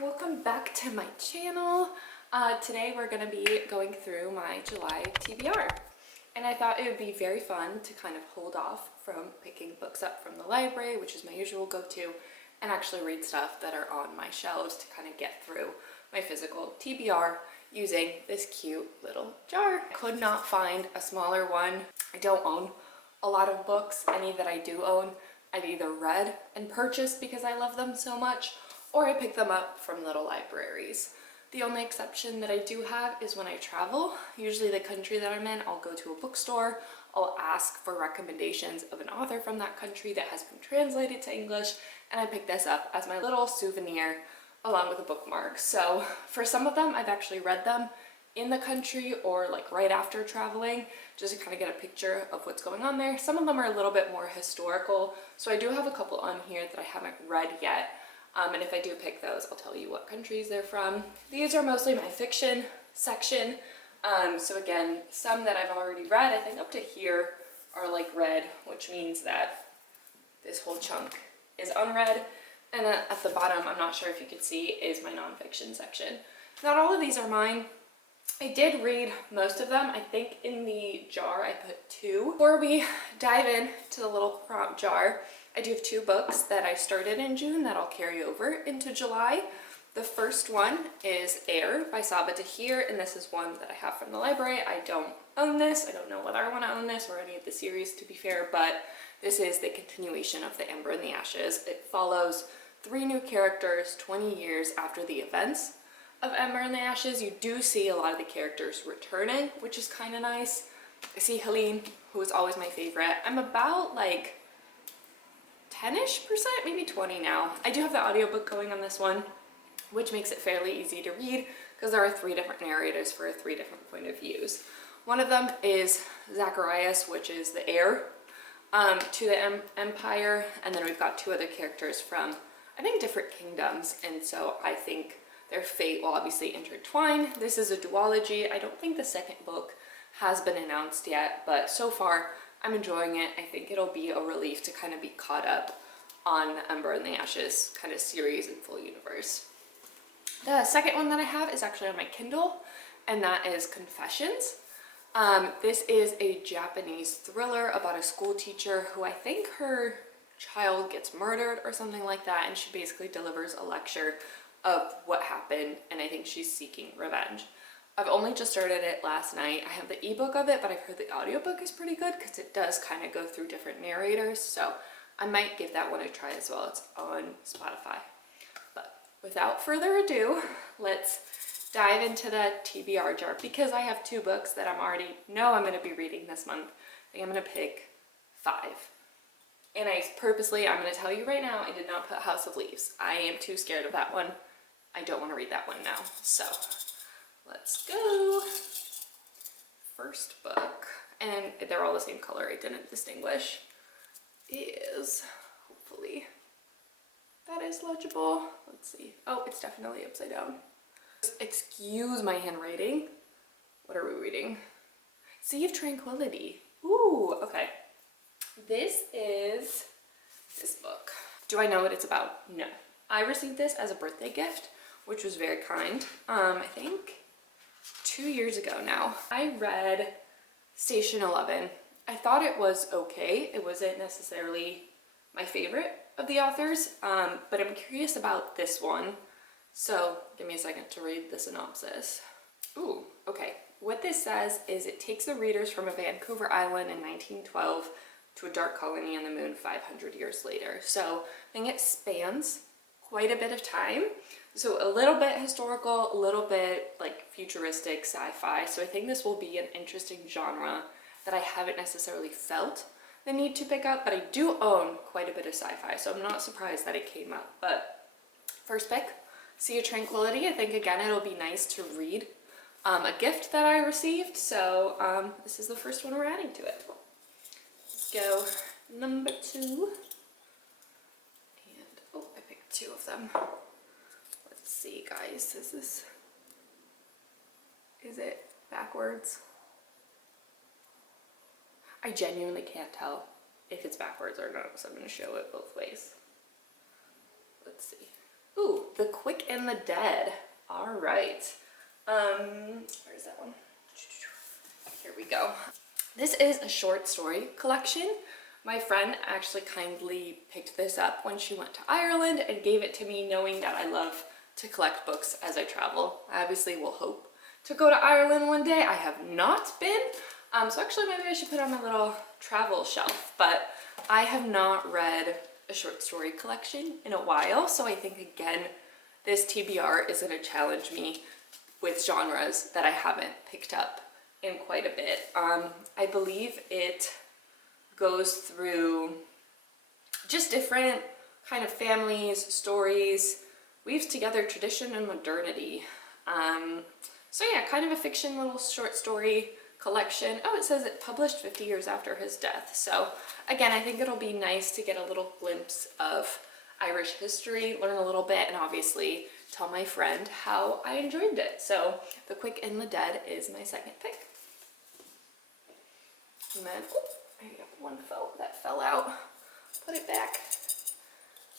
welcome back to my channel. Today we're going to be going through my July TBR, and I thought it would be very fun to kind of hold off from picking books up from the library, which is my usual go-to, and actually read stuff that are on my shelves to kind of get through my physical TBR using this cute little jar. I could not find a smaller one. I don't own a lot of books. Any that I do own, I've either read and purchased because I love them so much, or I pick them up from little libraries. The only exception that I do have is when I travel. Usually the country that I'm in, I'll go to a bookstore, I'll ask for recommendations of an author from that country that has been translated to English, and I pick this up as my little souvenir along with a bookmark. So for some of them, I've actually read them in the country or like right after traveling, just to kind of get a picture of what's going on there. Some of them are a little bit more historical, so I do have a couple on here that I haven't read yet. And if I do pick those, I'll tell you what countries they're from. These are mostly my fiction section. So again, some that I've already read, I think up to here are like read, which means that this whole chunk is unread. And at the bottom, I'm not sure if you can see, is my nonfiction section. Not all of these are mine. I did read most of them. I think in the jar I put 2. Before we dive in to the little prompt jar, I do have 2 books that I started in June that I'll carry over into July. The first one is Air by Sabaa Tahir, and this is one that I have from the library. I don't own this. I don't know whether I want to own this or any of the series, to be fair, but this is the continuation of The Ember and the Ashes. It follows 3 new characters 20 years after the events of Ember and the Ashes. You do see a lot of the characters returning, which is kind of nice. I see Helene, who is always my favorite. I'm about like 10-ish%, maybe 20 now. I do have the audiobook going on this one, which makes it fairly easy to read because there are 3 different narrators for 3 different point of views. One of them is Zacharias, which is the heir to the empire, and then we've got 2 other characters from, I think, different kingdoms, and so I think their fate will obviously intertwine. This is a duology. I don't think the second book has been announced yet, but so far I'm enjoying it. I think it'll be a relief to kind of be caught up on the Ember and the Ashes kind of series and full universe. The second one that I have is actually on my Kindle, and that is Confessions. This is a Japanese thriller about a school teacher who, I think her child gets murdered or something like that, and she basically delivers a lecture of what happened, and I think she's seeking revenge. I've only just started it last night. I have the ebook of it, but I've heard the audiobook is pretty good because it does kind of go through different narrators, so I might give that one a try as well. It's on Spotify. But without further ado, let's dive into the TBR jar because I have 2 books that I'm going to be reading this month. I think I'm going to pick 5. And I'm going to tell you right now, I did not put House of Leaves. I am too scared of that one. I don't want to read that one now. So let's go. First book, and they're all the same color, I didn't distinguish, is, hopefully, that is legible. Let's see. Oh, it's definitely upside down. Excuse my handwriting. What are we reading? Sea of Tranquility. Ooh, okay. This is this book. Do I know what it's about? No. I received this as a birthday gift, which was very kind. I think 2 years ago now. I read Station 11. I thought it was okay. It wasn't necessarily my favorite of the authors, but I'm curious about this one. So give me a second to read the synopsis. Ooh, okay. What this says is it takes the readers from a Vancouver island in 1912 to a dark colony on the moon 500 years later. So I think it spans quite a bit of time. So a little bit historical, a little bit like futuristic sci-fi. So I think this will be an interesting genre that I haven't necessarily felt the need to pick up, but I do own quite a bit of sci-fi, so I'm not surprised that it came up. But first pick, Sea of Tranquility. I think again it'll be nice to read a gift that I received, so this is the first one we're adding to it. Let's go number 2. And oh, I picked 2 of them. Let's see, guys, is it backwards? I genuinely can't tell if it's backwards or not, so I'm going to show it both ways. Let's see. Ooh, The Quick and in the Dead. All right. Where's that one? Here we go. This is a short story collection. My friend actually kindly picked this up when she went to Ireland and gave it to me, knowing that I love to collect books as I travel. I obviously will hope to go to Ireland one day. I have not been, so actually maybe I should put it on my little travel shelf, but I have not read a short story collection in a while, so I think again this TBR is going to challenge me with genres that I haven't picked up in quite a bit. I believe it goes through just different kind of families, stories, weaves together tradition and modernity. So yeah, kind of a fiction little short story collection. Oh, it says it published 50 years after his death. So again, I think it'll be nice to get a little glimpse of Irish history, learn a little bit, and obviously tell my friend how I enjoyed it. So The Quick and the Dead is my second pick. And then, oh, I got one that fell out. Put it back.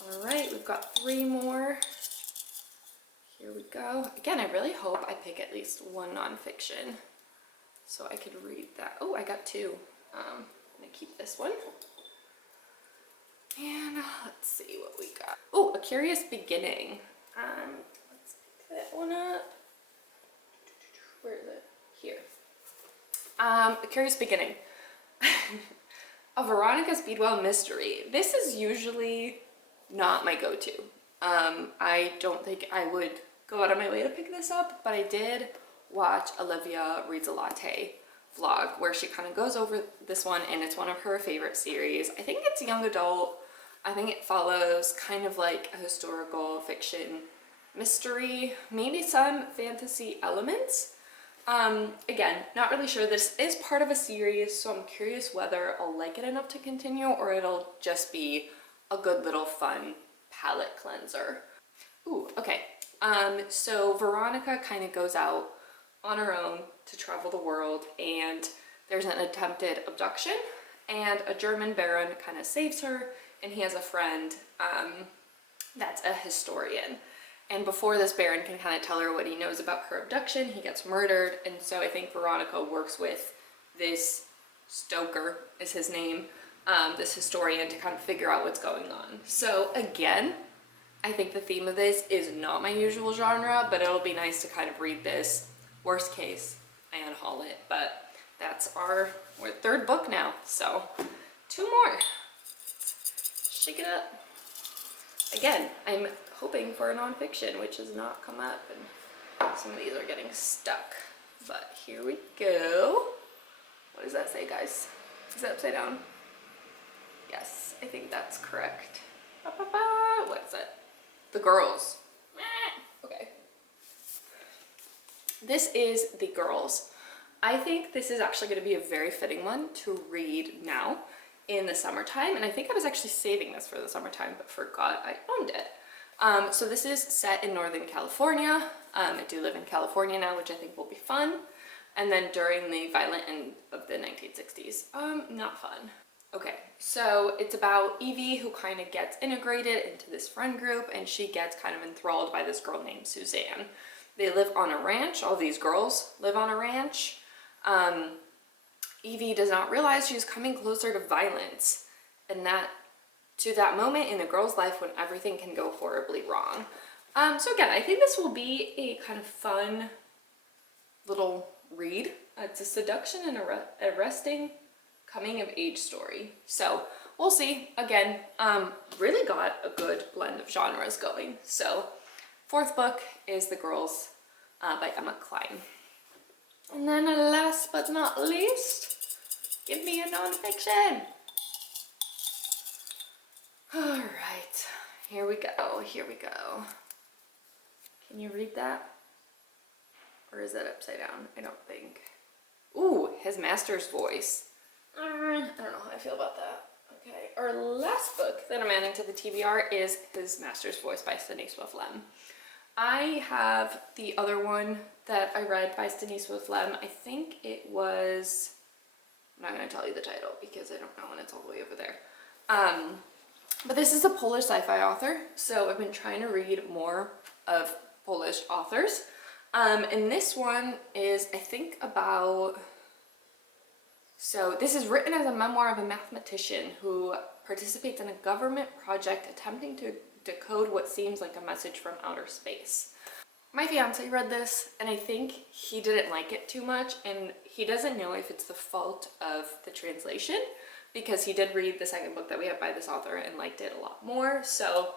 All right, we've got 3 more. Here we go. Again, I really hope I pick at least one nonfiction so I could read that. Oh, I got 2. I'm gonna keep this one. And let's see what we got. Oh, A Curious Beginning. Let's pick that one up. Where is it? Here. A Curious Beginning. A Veronica Speedwell mystery. This is usually not my go-to. I don't think I would go out of my way to pick this up, but I did watch Olivia Reads a Latte vlog where she kind of goes over this one, and it's one of her favorite series. I think it's young adult. I think it follows kind of like a historical fiction mystery, maybe some fantasy elements. Again, not really sure. This is part of a series, so I'm curious whether I'll like it enough to continue or it'll just be a good little fun palette cleanser. Ooh, okay. So Veronica kind of goes out on her own to travel the world, and there's an attempted abduction, and a German baron kind of saves her, and he has a friend that's a historian. And before this baron can kind of tell her what he knows about her abduction, he gets murdered. And so I think Veronica works with this Stoker, is his name, this historian, to kind of figure out what's going on. So again, I think the theme of this is not my usual genre, but it'll be nice to kind of read this. Worst case, I unhaul it, but that's we're 3rd book now, so 2 more. Shake it up. Again, I'm hoping for a nonfiction, which has not come up, and some of these are getting stuck. But here we go. What does that say, guys? Is that upside down? Yes, I think that's correct. What is it? The Girls. Okay. This is The Girls. I think this is actually going to be a very fitting one to read now in the summertime, and I think I was actually saving this for the summertime but forgot I owned it. So this is set in Northern California. I do live in California now, which I think will be fun. And then during the violent end of the 1960s. Not fun. Okay, so it's about Evie, who kind of gets integrated into this friend group, and she gets kind of enthralled by this girl named Suzanne. They live on a ranch. All these girls live on a ranch. Evie does not realize she's coming closer to violence, and to that moment in a girl's life when everything can go horribly wrong. So again, I think this will be a kind of fun little read. It's a seduction and arresting coming of age story. So we'll see. Again, really got a good blend of genres going. So 4th book is The Girls by Emma Cline. And then last but not least, give me a nonfiction. All right, here we go, here we go. Can you read that? Or is that upside down? I don't think. Ooh, His Master's Voice. I don't know how I feel about that. Okay, our last book that I'm adding to the TBR is His Master's Voice by Stanisław Lem. I have the other one that I read by Stanisław Lem. I think it was, I'm not going to tell you the title because I don't know, and it's all the way over there. But this is a Polish sci-fi author, so I've been trying to read more of Polish authors. And this one is, I think, about... So this is written as a memoir of a mathematician who participates in a government project attempting to decode what seems like a message from outer space. My fiance read this, and I think he didn't like it too much, and he doesn't know if it's the fault of the translation, because he did read the second book that we have by this author and liked it a lot more. So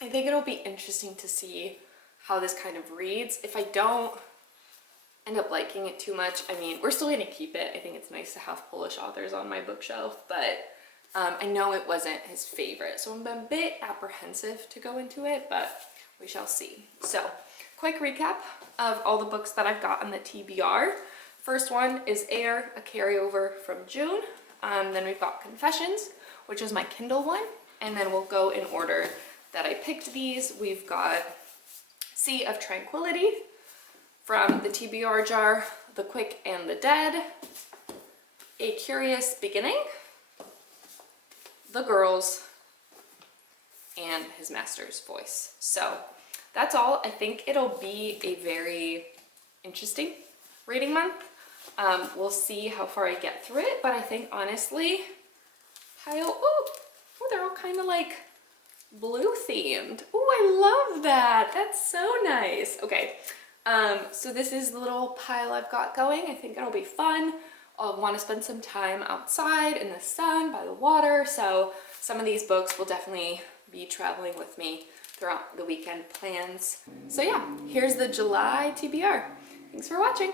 I think it'll be interesting to see how this kind of reads. If I don't end up liking it too much, I mean, we're still gonna keep it. I think it's nice to have Polish authors on my bookshelf, but I know it wasn't his favorite, so I'm a bit apprehensive to go into it, but we shall see. So, quick recap of all the books that I've got on the TBR. First one is Air, a carryover from June. Then we've got Confessions, which is my Kindle one, and then we'll go in order that I picked these. We've got Sea of Tranquility from the TBR jar, The Quick and the Dead, A Curious Beginning, The Girls, and His Master's Voice. So that's all. I think it'll be a very interesting reading month. We'll see how far I get through it, but I think honestly, they're all kind of like blue themed. Oh, I love that. That's so nice. Okay, so this is the little pile I've got going. I think it'll be fun. I'll want to spend some time outside in the sun, by the water, so some of these books will definitely be traveling with me throughout the weekend plans. So yeah, here's the July TBR. Thanks for watching.